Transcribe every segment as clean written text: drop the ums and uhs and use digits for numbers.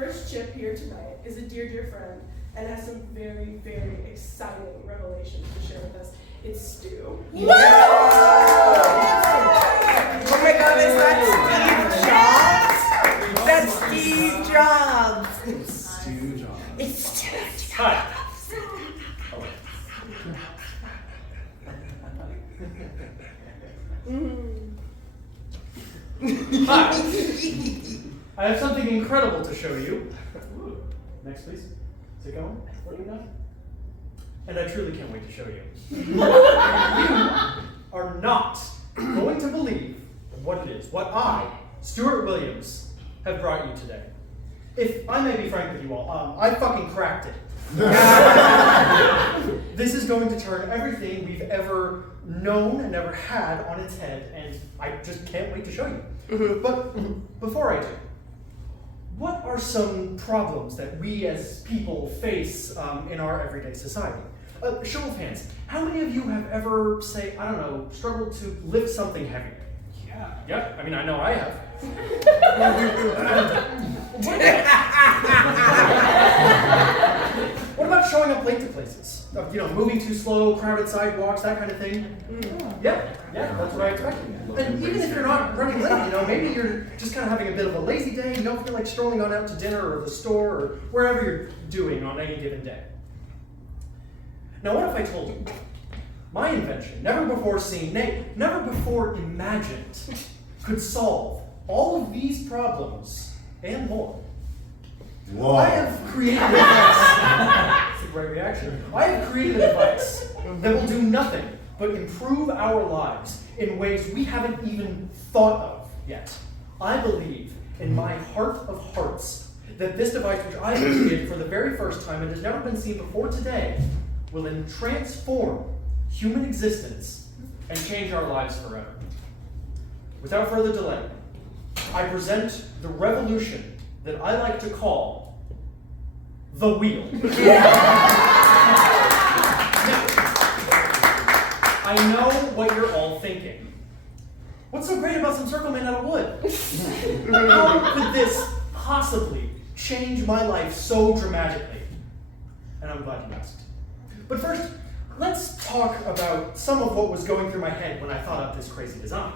first chip here tonight is a dear, dear friend and has some very, very exciting revelations to share with us. It's Stu. Yeah. Oh my God, is that Steve Jobs? That's Steve Jobs. It's Stu Jobs. It's Stuart. Hi. Hi. I have something incredible to show you. Ooh. Next, please. Is it going? What do we got? And I truly can't wait to show you. You are not going to believe what it is, what I, Stuart Williams, have brought you today. If I may be frank with you all, I fucking cracked it. This is going to turn everything we've ever known and ever had on its head, and I just can't wait to show you. But before I do, what are some problems that we as people face in our everyday society? Show of hands, how many of you have ever, say, I don't know, struggled to lift something heavy? Yeah. Yep, I mean, I know I have. What about showing up late to places? Moving too slow, crowded sidewalks, that kind of thing? Yeah, that's what I expected. And even if you're not running late, maybe you're just kind of having a bit of a lazy day, you don't feel like strolling on out to dinner or the store or wherever you're doing on any given day. Now what if I told you, my invention, never before seen, nay, never before imagined, could solve all of these problems and more? Whoa. I have created a device. That's a great reaction. I have created a device that will do nothing but improve our lives in ways we haven't even thought of yet. I believe in my heart of hearts that this device, which I created for the very first time and has never been seen before today, will then transform human existence and change our lives forever. Without further delay, I present the revolution that I like to call the wheel. I know what you're all thinking. What's so great about some circle made out of wood? How could this possibly change my life so dramatically? And I'm glad you asked. But first, let's talk about some of what was going through my head when I thought up this crazy design.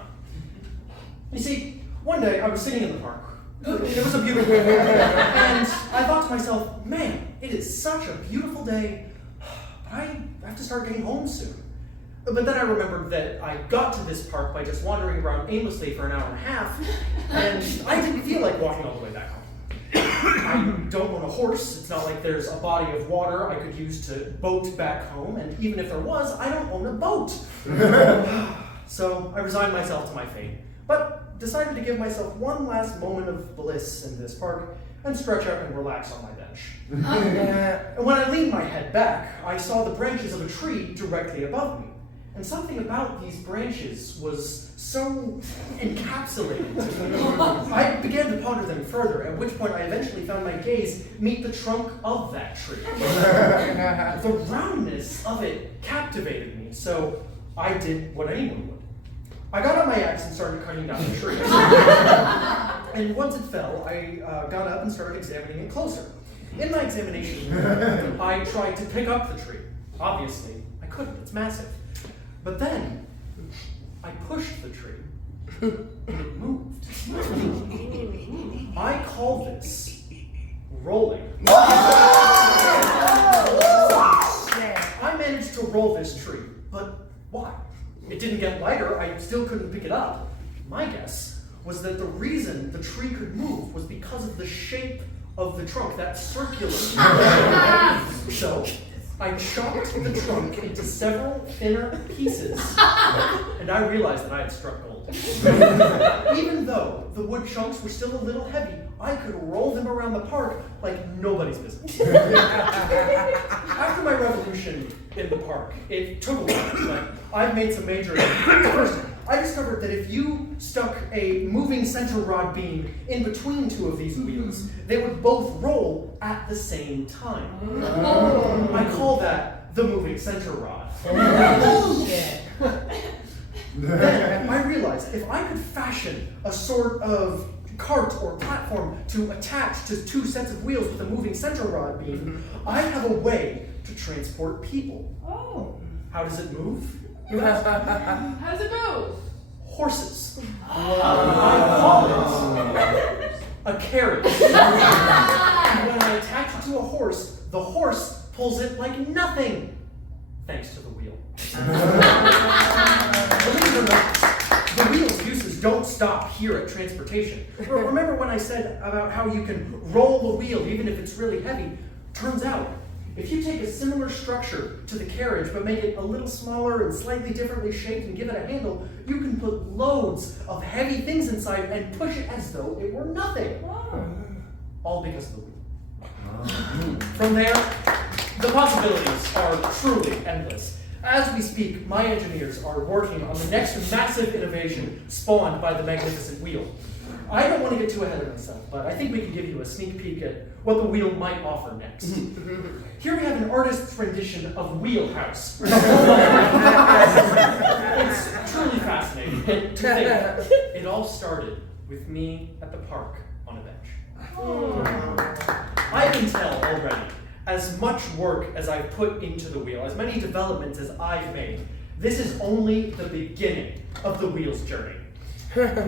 You see, one day I was sitting in the park. It was a beautiful day. And I thought to myself, man, it is such a beautiful day, but I have to start getting home soon. But then I remembered that I got to this park by just wandering around aimlessly for an hour and a half, and I didn't feel like walking all the way back home. I don't own a horse. It's not like there's a body of water I could use to boat back home, and even if there was, I don't own a boat. So I resigned myself to my fate, but decided to give myself one last moment of bliss in this park and stretch out and relax on my bench. And when I leaned my head back, I saw the branches of a tree directly above me. And something about these branches was so encapsulated to me. I began to ponder them further, at which point I eventually found my gaze meet the trunk of that tree. The roundness of it captivated me, so I did what anyone would. I got out my axe and started cutting down the tree. And once it fell, I got up and started examining it closer. In my examination, I tried to pick up the tree. Obviously, I couldn't, it's massive. But then, I pushed the tree, and it moved. I call this rolling. I managed to roll this tree, but why? It didn't get lighter, I still couldn't pick it up. My guess was that the reason the tree could move was because of the shape of the trunk, that circular. So, I chopped the trunk into several thinner pieces, and I realized that I had struck gold. Even though the wood chunks were still a little heavy, I could roll them around the park like nobody's business. After my revolution in the park, it took a while, but I've made some major advances. First, I discovered that if you stuck a moving center rod beam in between two of these wheels, they would both roll at the same time. I call that the moving center rod. Then I realized if I could fashion a sort of cart or platform to attach to 2 sets of wheels with a moving center rod beam, I have a way to transport people. Oh. How does it move? How does it go? Horses. I call it a carriage. And when I attach it to a horse, the horse pulls it like nothing, thanks to the wheel. Believe it or not, the wheel's uses don't stop here at transportation. Remember when I said about how you can roll the wheel even if it's really heavy? Turns out, if you take a similar structure to the carriage but make it a little smaller and slightly differently shaped and give it a handle, you can put loads of heavy things inside and push it as though it were nothing. All because of the wheel. From there, the possibilities are truly endless. As we speak, my engineers are working on the next massive innovation spawned by the magnificent wheel. I don't want to get too ahead of myself, but I think we can give you a sneak peek at what the wheel might offer next. Here we have an artist's rendition of Wheelhouse. It's truly fascinating. And to think, it all started with me at the park on a bench. I can tell already, as much work as I've put into the wheel, as many developments as I've made, this is only the beginning of the wheel's journey.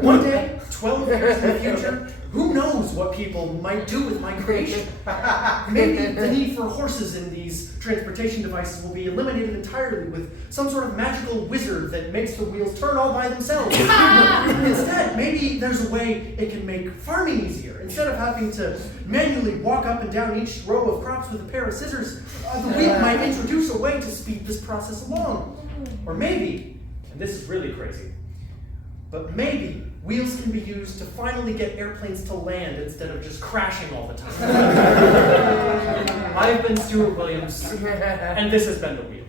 One day, 12 years in the future, who knows what people might do with my creation? Maybe the need for horses in these transportation devices will be eliminated entirely with some sort of magical wizard that makes the wheels turn all by themselves. Instead, maybe there's a way it can make farming easier. Instead of having to manually walk up and down each row of crops with a pair of scissors, the wheel might introduce a way to speed this process along. Or maybe, and this is really crazy, but maybe wheels can be used to finally get airplanes to land instead of just crashing all the time. I've been Stuart Williams, and this has been The Wheel.